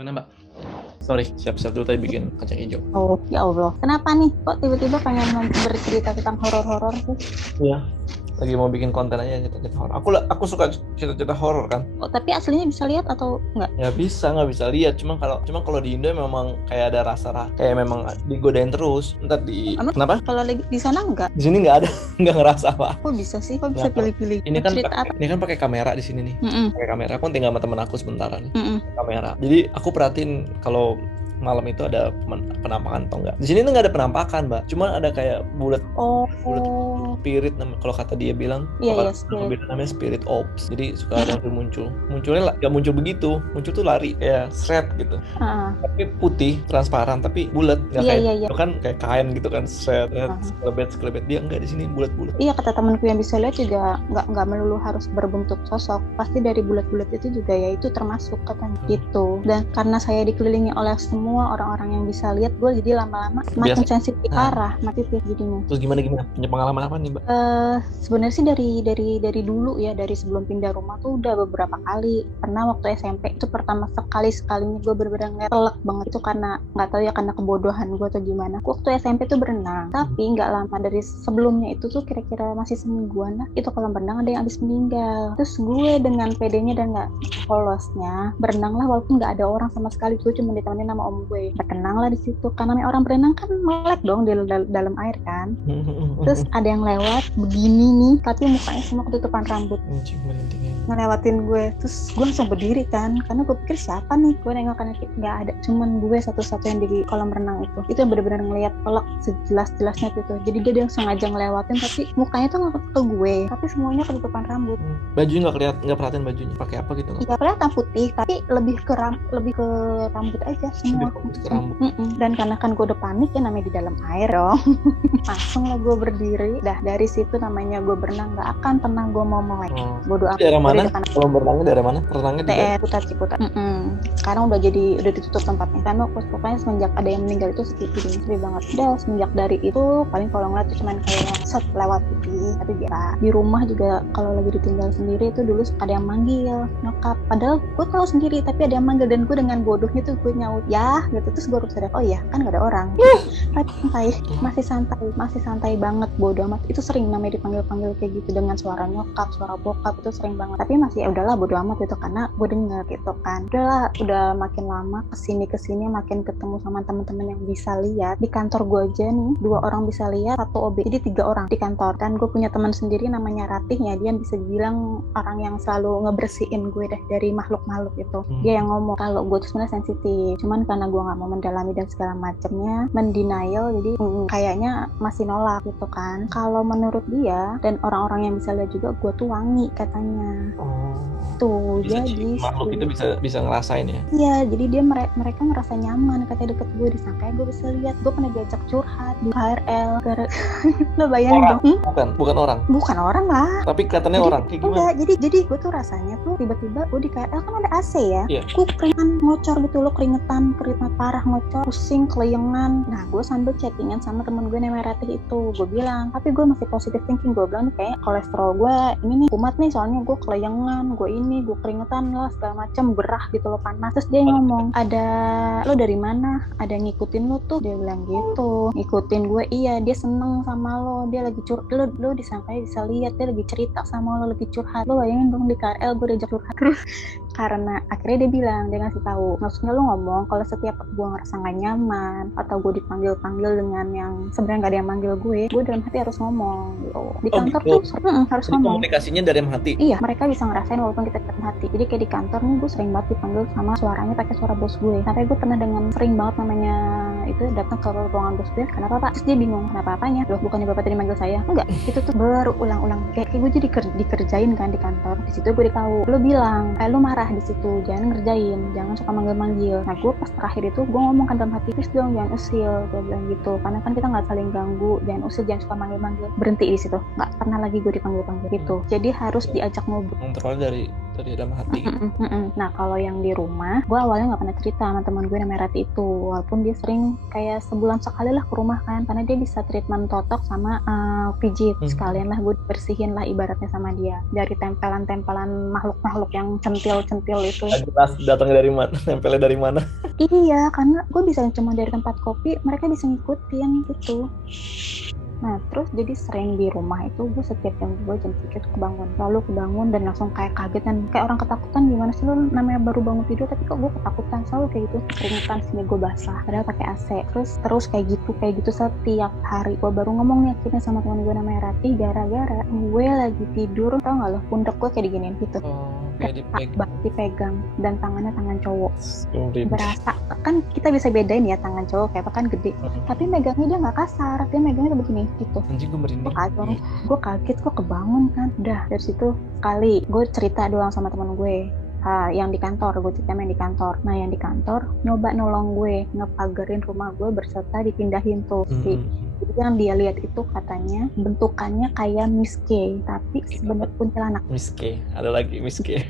Mana Mbak? Sorry, siap-siap dulu tadi bikin kacang hijau. Oh, ya Allah. Kenapa nih? Kok tiba-tiba pengen bercerita tentang horor-horor sih? Iya, lagi mau bikin konten aja cerita-cerita horor. Aku suka cerita-cerita horor kan. Oh, tapi aslinya bisa lihat atau enggak? Nggak bisa lihat. Cuma kalau di Indo memang kayak ada rasa kayak memang digodain terus. Ntar di Emang kenapa? kalau lagi di sana enggak? Di sini nggak ada, nggak ngerasa apa. Kok bisa sih? Kok bisa Nggak, pilih-pilih? Cerita apa? ini kan pakai kamera di sini nih. Pakai kamera. Aku tinggal sama temen aku sebentaran. Mm-mm. Kamera. Jadi aku perhatiin kalau malam itu ada penampakan atau enggak. Di sini tuh nggak ada penampakan, Mbak. Cuma ada kayak bulat Oh, spirit, kalau kata dia bilang, iya, kalau spirit. bilang namanya spirit ops. Jadi suka ada yang munculnya nggak muncul begitu, muncul tuh lari kayak seret gitu, Ah, tapi putih transparan tapi bulat, nggak Iya, kayak iya, iya. itu kan kayak kain gitu kan, seret sekelebet. Dia enggak, di sini bulat-bulat. Iya, kata temanku yang bisa lihat juga nggak melulu harus berbentuk sosok. Pasti dari bulat-bulat itu juga ya itu termasuk katanya gitu. Dan karena saya dikelilingi oleh semua orang-orang yang bisa lihat, gue jadi lama-lama makin sensitif parah, mati jadinya. Terus gimana punya pengalaman apa nih, Mbak? Sebenarnya sih dari dulu ya, dari sebelum pindah rumah tuh udah beberapa kali. Pernah waktu SMP itu pertama sekalinya gue bener-bener telek banget itu, karena nggak tahu ya, karena kebodohan gue atau gimana. Waktu SMP tuh berenang, tapi nggak lama dari sebelumnya itu tuh kira-kira masih semingguan lah, itu kolam renang ada yang habis meninggal. Terus gue dengan pedenya dan nggak polosnya berenang lah, walaupun nggak ada orang sama sekali. Gue cuma ditemenin sama om gue, berenang lah di situ. Karena orang berenang kan melek dong di dalam air kan. Terus ada yang lewat begini nih, tapi mukanya semua ketutupan rambut, ngelewatin gue. Terus gue langsung berdiri kan, karena gue pikir siapa nih. Gue nengok kanan kiri, nggak ada, cuman gue satu-satu yang di kolam renang itu yang benar-benar ngelihat pelak sejelas-jelasnya gitu. Jadi dia sengaja ngelewatin, tapi mukanya tuh nggak ke gue, tapi semuanya ketutupan rambut. Bajunya nggak perhatiin bajunya pakai apa gitu? Iya, kelihatan putih, tapi lebih ke rambut aja semua. Dan karena kan gue udah panik ya, namanya di dalam air dong. Langsung lah gue berdiri. Dah dari situ namanya gue berenang nggak akan pernah gue mau melek. Bodoh amat. Daerah mana? Kalau berenangnya daerah mana? Renangnya di Ciputat. Sekarang udah ditutup tempatnya. Karena pokoknya semenjak ada yang meninggal itu sepi banget. Udah semenjak dari itu paling kalau ngeliat tuh cuman kayak set lewat putih. Tapi biasa di rumah juga kalau lagi ditinggal sendiri itu dulu ada yang manggil nyokap. Padahal gue tahu sendiri, tapi ada yang manggil dan gue dengan bodohnya tuh gue nyaut ya gitu. Terus gue sadar, oh iya kan gak ada orang. Masih santai banget, bodoh amat. Itu sering namanya dipanggil kayak gitu dengan suara nyokap, suara bokap, itu sering banget. Tapi masih ya udahlah, bodoh amat itu, karena gue denger gitu kan. Udah makin lama kesini makin ketemu sama teman-teman yang bisa lihat. Di kantor gue aja nih 2 orang bisa lihat, 1 OB, jadi 3 orang di kantor. Dan gue punya teman sendiri namanya Ratih ya, dia bisa dibilang orang yang selalu ngebersihin gue deh dari makhluk-makhluk itu. Dia yang ngomong kalau gue tuh sebenarnya sensitif, cuman karena gue nggak mau mendalami dan segala macamnya, mendenial, jadi kayaknya masih nolak gitu kan. Kalau menurut dia dan orang-orang yang bisa lihat juga, gue tuh wangi katanya. Tuh jadi makhluk itu bisa ngerasain ya? Iya, jadi mereka ngerasa nyaman katanya deket gue, disangka gue bisa lihat. Gue pernah diajak curhat di HRL. Lo bayangin dong? Bukan orang lah. Tapi kelihatannya orang. Kayak gimana? Enggak, jadi gue tuh rasanya tuh tiba-tiba gue di KRL kan ada AC ya. Yeah. Gue keringetan ngocor gitu loh, keringetan parah ngocor, pusing, kelayangan. Nah, gue sambil chattingan sama temen gue namanya Ratih itu. Gue bilang, tapi gue masih positive thinking. Gue bilang nih kayak kolesterol gue ini nih kumat nih, soalnya gue kelayangan, gue keringetan lah segala macam, gerah gitu loh, panas. Terus dia ngomong, lo dari mana? Ada yang ngikutin lo tuh, dia bilang gitu. Ngikutin gue, iya, dia seneng sama lo, dia lagi curhat, lo disangka bisa lihat, dia lagi cerita sama lo, lagi curhat. Lo bayangin dong, di KRL gue diajak curhat terus. Karena akhirnya dia ngasih tahu, maksudnya lo ngomong kalau setiap gue ngerasa gak nyaman atau gue dipanggil dengan yang sebenarnya gak ada yang manggil gue dalam hati harus ngomong gitu. Di kantor tuh harus ngomong. Komunikasinya dari hati. Iya, mereka bisa ngerasain walaupun kita dalam hati. Jadi kayak di kantor nih, gue sering banget dipanggil sama suaranya pakai suara bos gue. Sampai gue pernah sering banget namanya itu datang ke ruangan bos gue, kenapa Pak? Terus dia bingung, kenapa apanya? Loh, bukannya Bapak tadi manggil saya? Enggak, itu tuh berulang-ulang. Kayak gue jadi dikerjain kan di kantor. Di situ gue ditahu, lo bilang, lo marah di situ, jangan ngerjain, jangan suka manggil-manggil. Nah, gue pas terakhir itu gue ngomong kan dalam hati, please dong jangan usil, gue bilang gitu. Karena kan kita nggak saling ganggu, jangan usil, jangan suka manggil-manggil. Berhenti di situ, nggak pernah lagi gue dipanggil gitu. Jadi harus diajak ngobrol. Kontrol dari dari dalam hati. Nah kalau yang di rumah, gue awalnya nggak pernah cerita sama teman gue namanya Rati itu, walaupun dia sering kayak sebulan sekali lah ke rumah kan, karena dia bisa treatment totok sama pijit. Sekalian lah gue bersihin lah ibaratnya sama dia dari tempelan-tempelan makhluk-makhluk yang centil-centil itu. Gak jelas datangnya dari mana, nempelnya dari mana. Iya, karena gue bisa cuma dari tempat kopi, mereka bisa ngikutin gitu. Nah terus jadi sering di rumah itu gue setiap jam 2 jam 3 tuh kebangun dan langsung kayak kaget dan kayak orang ketakutan, gimana sih lo namanya baru bangun tidur tapi kok gue ketakutan, selalu kayak gitu, keringetan sini gue basah padahal pakai AC, terus kayak gitu setiap hari. Gue baru ngomong nih akhirnya sama teman gue namanya Rati, gara-gara gue lagi tidur, tau gak lo, pundak gue kayak diginiin gitu, kayak dipegang dan tangannya tangan cowok. Berasa kan kita bisa bedain ya tangan cowok kayak apa kan gede, tapi megangnya dia nggak kasar, dia megangnya begini gitu. Anjing gue merinding. Gue kaget, gue kebangun kan. Udah dari situ sekali gue cerita doang sama teman gue yang di kantor, gue cerita main di kantor. Nah yang di kantor nyoba nolong gue ngepagerin rumah gue berserta dipindahin tuh. Jadi yang dia lihat itu katanya bentukannya kayak Miss K, tapi sebenarnya kuntilanak. Miss K, ada lagi Miss K.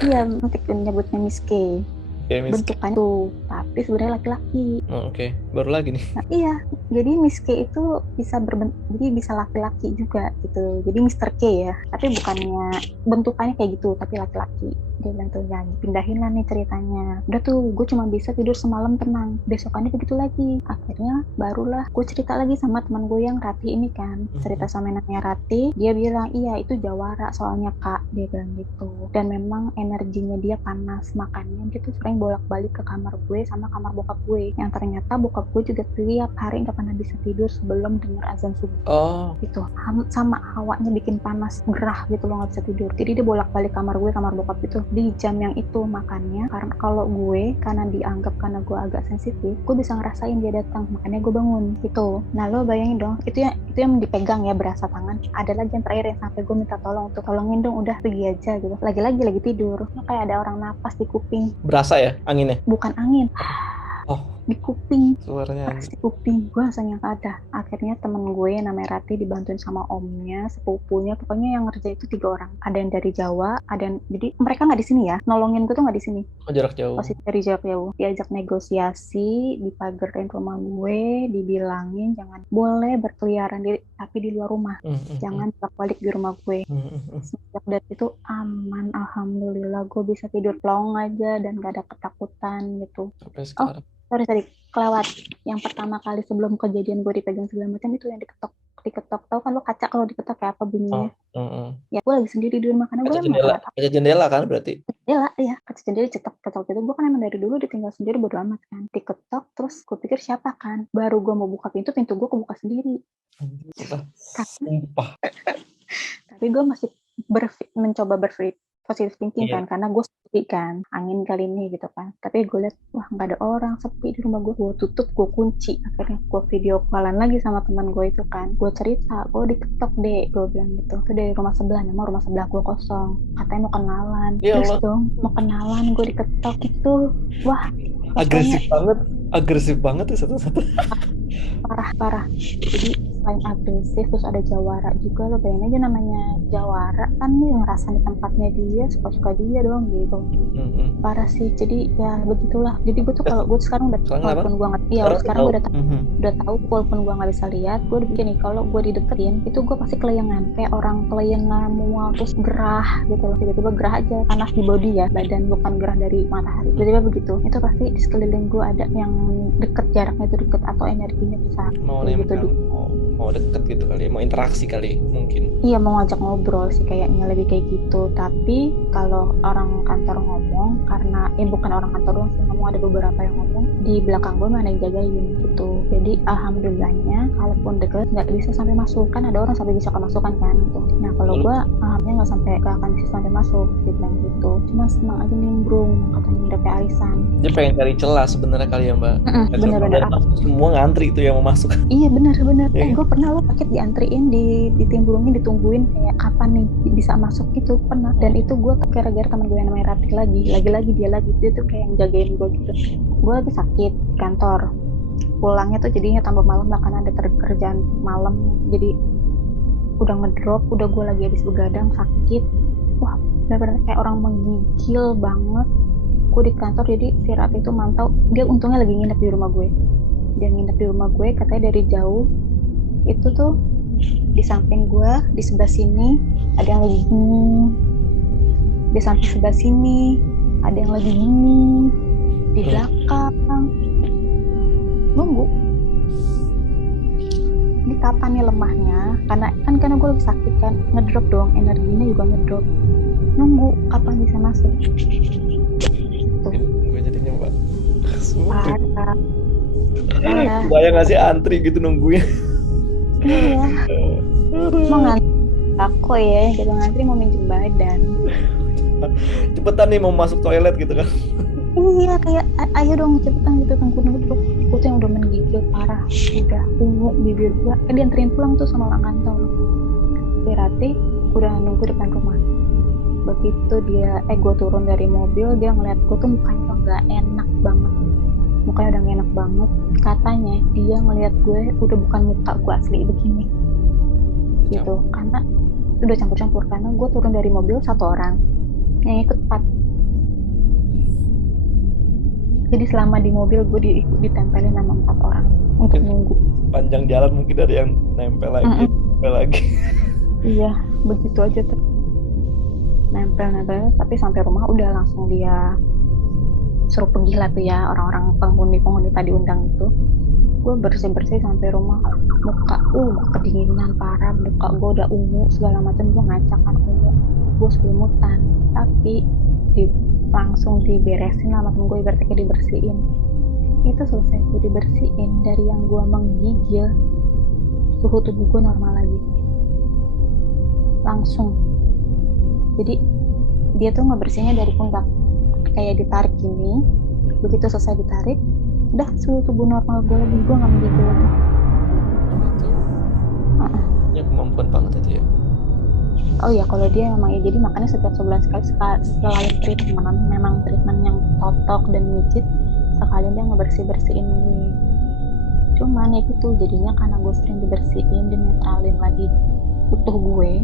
Iya, nanti nyebutnya Miss K. Bentukannya tuh, tapi sebenarnya laki-laki. Oke. Baru lagi nih. Nah, iya, jadi Miss K itu jadi bisa laki-laki juga gitu. Jadi Mr. K ya, tapi bukannya bentukannya kayak gitu, tapi laki-laki. Dia bilang tuh, ya pindahin lah nih ceritanya. Udah tuh, gue cuma bisa tidur semalam tenang. Besokannya begitu lagi. Akhirnya barulah gue cerita lagi sama teman gue yang Rati ini kan. Cerita sama namanya Rati, dia bilang iya itu jawara soalnya Kak, dia bilang gitu. Dan memang energinya dia panas, makanya dia tuh sering bolak-balik ke kamar gue sama kamar bokap gue, yang ternyata bokap gue juga tiap hari nggak pernah bisa tidur sebelum dengar azan subuh. Gitu, sama hawanya bikin panas, gerah gitu loh, nggak bisa tidur. Jadi dia bolak-balik kamar gue, kamar bokap itu di jam yang itu. Makanya karena kalau gue, karena dianggap karena gue agak sensitif, gue bisa ngerasain dia datang, makanya gue bangun gitu. Nah lo bayangin dong, itu yang dipegang ya, berasa tangan. Ada lagi yang terakhir yang sampai gue minta tolong untuk tolongin dong, udah pergi aja gitu. Lagi tidur, kayak ada orang napas di kuping. Berasa ya anginnya? Bukan angin. Di kuping, suaranya di kuping gue langsung yang ada. Akhirnya temen gue namanya Rati dibantuin sama omnya, sepupunya, pokoknya yang ngerjain itu 3 orang. Ada yang dari Jawa, jadi mereka nggak di sini ya, nolongin gue tuh nggak di sini. Jarak jauh. Pasti dari jarak jauh. Diajak negosiasi, dipagerin rumah gue, dibilangin jangan boleh berkeliaran tapi di luar rumah, jangan balik di rumah gue. Sejak dari itu aman, alhamdulillah gue bisa tidur plong aja dan gak ada ketakutan gitu. Sampai sekarang. Sorry, kelewat. Yang pertama kali sebelum kejadian gue dipegang segala macam itu yang diketok. Tahu kan lo kaca kalau diketok kayak apa bunyinya? Ya gue lagi sendiri di rumah karena gue kaca jendela kan berarti? Jendela, iya, kaca jendela cetok gitu. Gue kan emang dari dulu ditinggal sendiri bodo amat kan. Diketok terus gue pikir siapa kan? Baru gue mau buka pintu gue kebuka sendiri. Tapi gue masih mencoba positive thinking kan, karena gue sepi kan, angin kali ini gitu kan. Tapi gue liat, wah nggak ada orang, sepi di rumah gue tutup, gue kunci. Akhirnya gue video callan lagi sama teman gue itu kan. Gue cerita, gue diketok deh, gue bilang gitu. Itu dari rumah sebelah, emang rumah sebelah gue kosong. Katanya mau kenalan. Terus dong, mau kenalan, gue diketok itu, wah. Agresif banget ya satu-satu. Parah. Jadi selain agresif terus ada jawara juga. Lo bayangin aja namanya jawara kan nih ngerasa di tempatnya dia, suka-suka dia doang gitu. Parah sih. Jadi ya begitulah. Jadi gue tuh kalau gue sekarang udah walaupun gue nggak sekarang gue udah tahu walaupun gue nggak bisa lihat, gue udah begini, kalau gue dideketin itu gue pasti kelayangan, kayak orang kelayangan mual terus gerah gitu loh, tiba-tiba gerah aja, panas di body ya, badan, bukan gerah dari matahari, tiba-tiba begitu. Itu pasti di sekeliling gue ada yang deket, jaraknya itu deket atau energinya besar gitu. Mau deket gitu kali, mau interaksi kali mungkin. Iya, mau ngajak ngobrol sih kayaknya, lebih kayak gitu. Tapi kalau orang kantor ngomong, karena bukan orang kantor doang sih ngomong, ada beberapa yang ngomong di belakang gue mana yang jagain gitu. Jadi alhamdulillahnya kalaupun deket nggak bisa sampai masuk, kan ada orang sampai bisa kemasukan kan gitu. Nah kalau gue alhamdulillah nggak akan bisa sampai masuk, dia bilang gitu. Cuma senang aja nimbrung, katanya udah kayak arisan. Dia pengen cari celah sebenarnya kali ya mbak. Bener-bener. Semua ngantri itu yang mau masuk. Iya bener. Gue pernah lo paket diantriin, ditimbrungin, ditungguin kayak kapan nih bisa masuk gitu, pernah. Dan itu gue gara-gara teman gue yang namanya Rati lagi dia tuh kayak yang jagain gue gitu. Gue lagi sakit di kantor, pulangnya tuh jadinya tambah malam lah karena ada kerjaan malam, jadi udah ngedrop, udah gue lagi habis begadang sakit, wah benar-benar kayak orang menggigil banget. Gue di kantor, jadi si Rati itu mantau, dia untungnya lagi nginep di rumah gue, dia nginep di rumah gue, katanya dari jauh itu tuh di samping gue, di sebelah sini ada yang lagi gini, di samping sebelah sini ada yang lagi gini, di belakang nunggu. Ini kapan nih lemahnya, karena gue lagi sakit kan, ngedrop dong, energinya juga ngedrop, nunggu kapan bisa masuk gitu. Gue jadinya mbak Parah. bayang gak sih antri gitu nungguin. Iya, mau ngantri aku ya, gitu ngantri mau minjem badan. Cepetan nih mau masuk toilet gitu kan. Iya, kayak ayo dong cepetan gitu kan, gue nunggu. Gue tuh yang udah menggigil parah, udah ungu bibir gue. Kan dianterin pulang tuh sama orang kantor. Si Rati udah nunggu depan rumah. Begitu gue turun dari mobil, dia ngeliat gue tuh mukanya tuh nggak enak banget, mukanya udah gak enak banget. Katanya dia ngeliat gue udah bukan muka gue asli begini gitu, karena udah campur-campur, karena gue turun dari mobil 1 orang, yang ikut 4. Jadi selama di mobil gue ditempelin sama 4 orang untuk nunggu. Panjang jalan mungkin ada yang nempel lagi, nempel lagi. Iya, begitu aja tuh. Nempel, tapi sampai rumah udah langsung dia suruh pergi lah tuh ya, orang-orang penghuni tadi undang itu. Gue bersih-bersih sampai rumah, muka kedinginan parah, muka gue udah ungu segala macam, gue ngacak kan ungu, gue selimutan, tapi langsung diberesin sama temen gue, ibaratnya kayak dibersihin. Itu selesai gue dibersihin, dari yang gue menggigil, suhu tubuh gue normal lagi langsung. Jadi dia tuh ngebersihinnya dari pundak, kayak ditarik gini, begitu selesai ditarik udah suhu tubuh normal gue lagi, gue nggak menggigil lagi. Gitu. Ya kemampuan banget itu ya. Oh ya, kalau dia memang ya, jadi makanya setiap sebulan sekali selain treatment, memang treatment yang totok dan mijit, sekalian dia ngebersihin gue. Cuman ya gitu, jadinya karena gue sering dibersihin, dinetralin lagi utuh gue.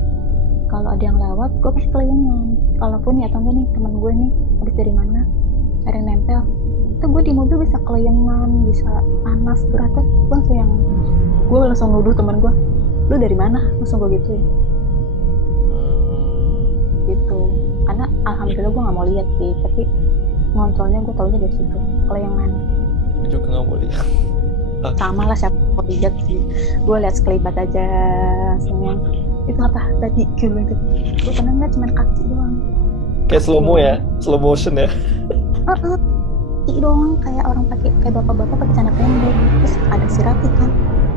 Kalau ada yang lewat, gue pasti kelayangan. Kalaupun ya atau enggak nih, teman gue nih habis dari mana, ada yang nempel, itu gue di mobil bisa kelayangan, bisa panas berat. Gue langsung nuduh teman gue, lu dari mana? Langsung gue gituin. Gitu. Karena alhamdulillah gue nggak mau lihat sih, tapi ngontrolnya gue taunya dari situ, kelayangan. Gue juga nggak mau lihat. Sama lah, siapa mau lihat sih? Gue lihat sekelibat aja, langsungnya itu apa tadi gitu. Gue pernah nggak cuman kaki doang, kayak slow motion ya. Kaki doang, kayak orang kayak bapak-bapak pakai celana pendek. Terus ada si Rati kan,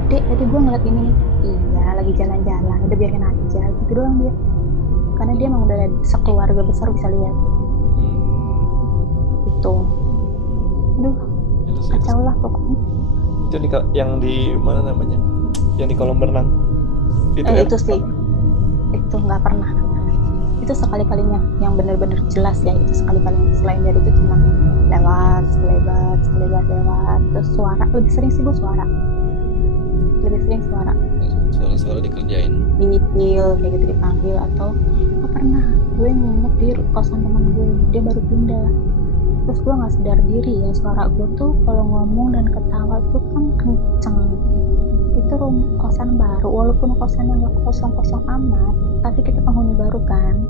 dek tadi gue ngeliat ini. Iya, lagi jalan-jalan, udah biarin aja gitu doang dia, karena dia emang udah sekeluarga besar bisa lihat. Gitu. Aduh, kacau lah pokoknya. Itu yang di mana namanya, yang di kolam renang itu sih, itu nggak pernah. Itu sekali-kalinya yang benar-benar jelas ya, itu sekali-kalinya. Selain dari itu cuma lewat sekelebat lewat. Terus suara, lebih sering sih gue suara dikerjain, dipanggil kayak gitu, dipanggil. Atau pernah gue nginep di kosan teman gue, dia baru pindah, terus gue nggak sadar diri ya, suara gue tuh kalau ngomong dan ketawa itu kan kenceng. Itu kosan baru, walaupun kosan yang gak kosong-kosong amat, tapi kita penghuni baru kan.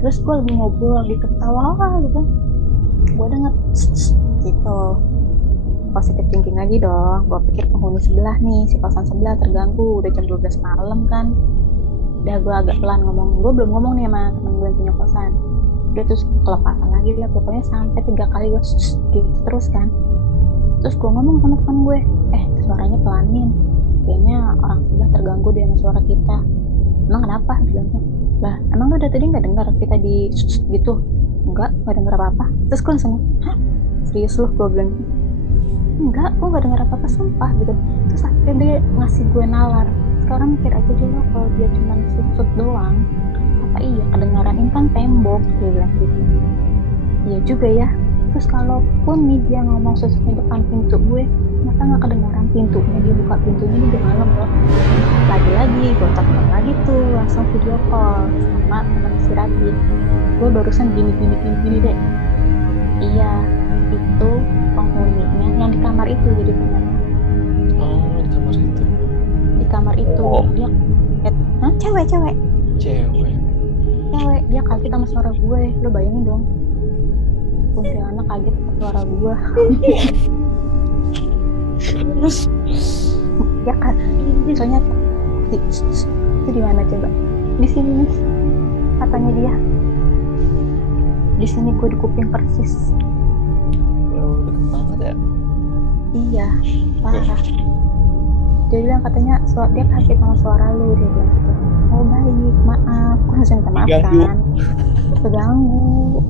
Terus gue lagi ngobrol, lagi ketawa gitu, gue denger gitu. Positif thinking lagi dong, gue pikir penghuni sebelah nih, si kosan sebelah terganggu, udah jam 12 malam kan. Udah gue agak pelan ngomong, gue belum ngomong nih sama temen gue yang punya kosan. Udah terus kelepasan lagi lah, pokoknya sampai 3 kali gue gitu terus kan. Terus gue ngomong sama temen gue, suaranya pelanin, kayaknya orang sebelah terganggu deh sama suara kita. Emang kenapa? Bilangnya, lah emang lu dari tadi nggak dengar kita di gitu? Nggak dengar apa-apa. Terus gue langsung, hah? Serius lu? Gue bilang, enggak, gue nggak dengar apa-apa sumpah gitu. Terus akhirnya dia ngasih gue nalar, sekarang mikir aja dia lo, kalau dia cuma susut doang, apa iya kedengaran, ini kan tembok, dia bilang gitu. Iya juga ya. Terus kalaupun nih dia ngomong sesuatu di depan pintu gue, masa nggak kedengaran pintunya, dia buka pintunya di malam loh. Lagi-lagi gue telepon lagi tuh, langsung video call sama teman si Radit. Gue barusan gini deh. Iya, itu penghuninya yang di kamar itu jadi beneran. Oh, di kamar itu. Di kamar itu dia cewek. Dia kaget sama suara gue. Lo bayangin dong, kuntilanak kaget sama suara gue. Terus Ya kan, soalnya itu di mana coba? Di sini nih, katanya dia. Di sini gue di kuping persis. deket banget ya. Iya, parah. Dia bilang katanya dia kaget sama suara lu, dia bilang gitu. Oh baik, maaf, gue langsung minta maaf kan. Keganggu.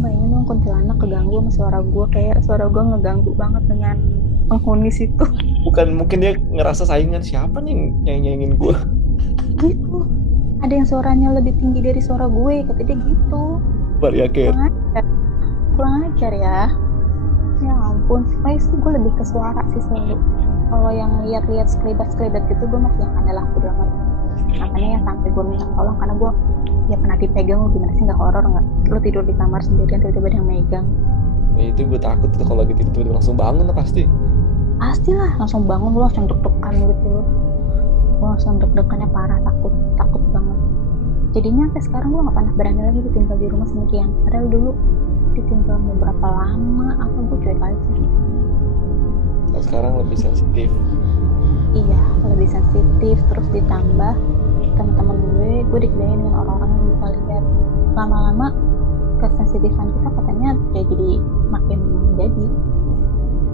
Bayangin dong kuntilanak keganggu sama suara gue, kayak suara gue ngeganggu banget dengan penghuni situ. Bukan, mungkin dia ngerasa saingan, siapa nih yang nyanyiin gue Gitu. Ada yang suaranya lebih tinggi dari suara gue, kata dia gitu. baru yakin. Kurang ajar ya. Ya ampun, sih gue lebih ke suara sih selalu. Kalau yang lihat sekelebat gitu, gue masih yang adalah bodo amat. Makanya yang sampai gue minta tolong, karena gue ya pernah dipegang. Lu gimana sih, nggak horor nggak? Lu tidur di kamar sendirian tiba-tiba ada yang megang. Ya itu gue takut tuh kalau lagi tidur langsung bangun lah pasti. Pastilah langsung bangun, gue langsung deg-degan gitu. Gue langsung deg-degannya parah, takut banget. Jadinya sampai sekarang gue nggak pernah berani lagi tinggal di rumah sendirian. Padahal dulu ditinggal beberapa lama, apa gue cuek aja. Nah, sekarang lebih sensitif. Iya, lebih sensitif. Terus ditambah teman-teman gue dikedain dengan orang-orang yang bisa lihat. Lama-lama kesensitifan kita katanya kayak jadi makin menjadi.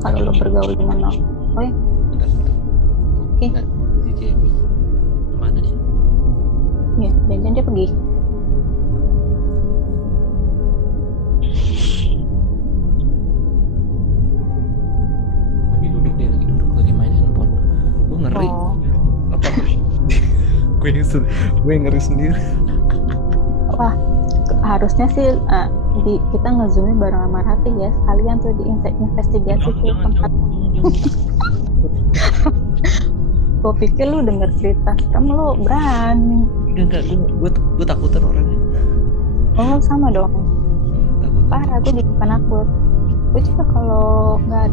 Kalau lo bergaul dengan orang, Bentar. Oke. Nah, si Jamie mana nih? Ya, jangan dia pergi. Lagi duduk lagi main handphone. Gue ngeri. Apa? gue ngeri sendiri. Wah, harusnya sih kita nge-zoomnya bareng sama Ratih ya, sekalian tuh investigasi tuh tempat. Gue pikir lu denger cerita serem lu berani. Enggak, gue takutan orangnya. Oh sama dong. Takut. Parah, gue juga penakut. Gue juga kalau nggak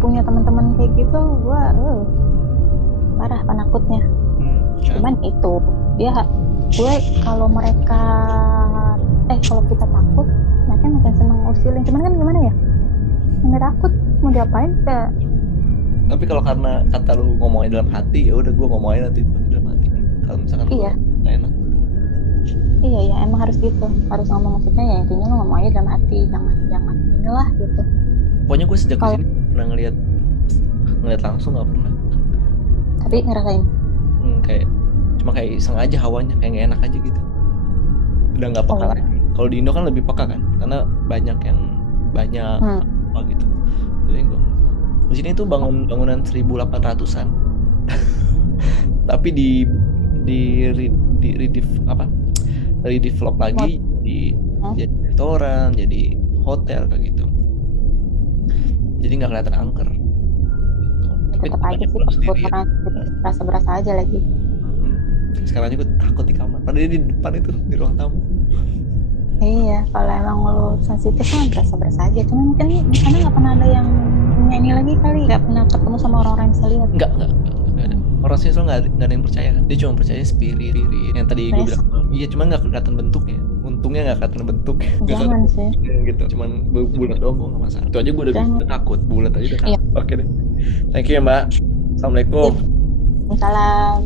punya teman-teman kayak gitu, gue parah penakutnya. Cuman itu gue kalau kalau kita takut, mereka makin seneng ngusilin. Cuman kan gimana ya? Yang takut mau diapain ya? Tapi kalau karena kata lu ngomongin dalam hati, ya udah gue ngomongin nanti dalam hati. Kalau misalkan iya, enak. Iya ya, emang harus gitu. Harus ngomong, maksudnya ya intinya lu ngomong aja dalam hati, jangan inilah gitu. Pokoknya gue sejak kesini pernah ngeliat langsung nggak pernah. Tapi ngerasain? Kayak cuma kayak iseng aja hawanya, kayak nggak enak aja gitu. Udah nggak peka lagi. Kalau di Indo kan lebih peka kan, karena banyak apa gitu. Jadi gue di sini tuh bangunan 1800-an. Tapi di redevelop lagi jadi restoran, jadi hotel kayak gitu. Jadi nggak kelihatan angker. Tapi tetap aja sih berasa aja lagi. Sekarang juga takut di kamar. Padahal di depan itu di ruang tamu. Iya, kalau emang lo sensitif kan berasa aja. Cuma mungkin di sana nggak pernah ada yang nyanyi lagi kali. Nggak pernah ketemu sama orang-orang yang bisa lihat. Nggak ada. Orang sini soalnya nggak ada yang percaya kan. Dia cuma percaya spirit yang tadi gue bilang. Iya, cuma nggak kelihatan bentuknya. Untungnya nggak kelihatan bentuknya. Jangan sih. Gitu. Cuman bulat doang nggak masalah. Itu aja gue udah takut. Bulat aja udah takut. Iya. Oke deh. Thank you ya Mbak. Assalamualaikum. Salam.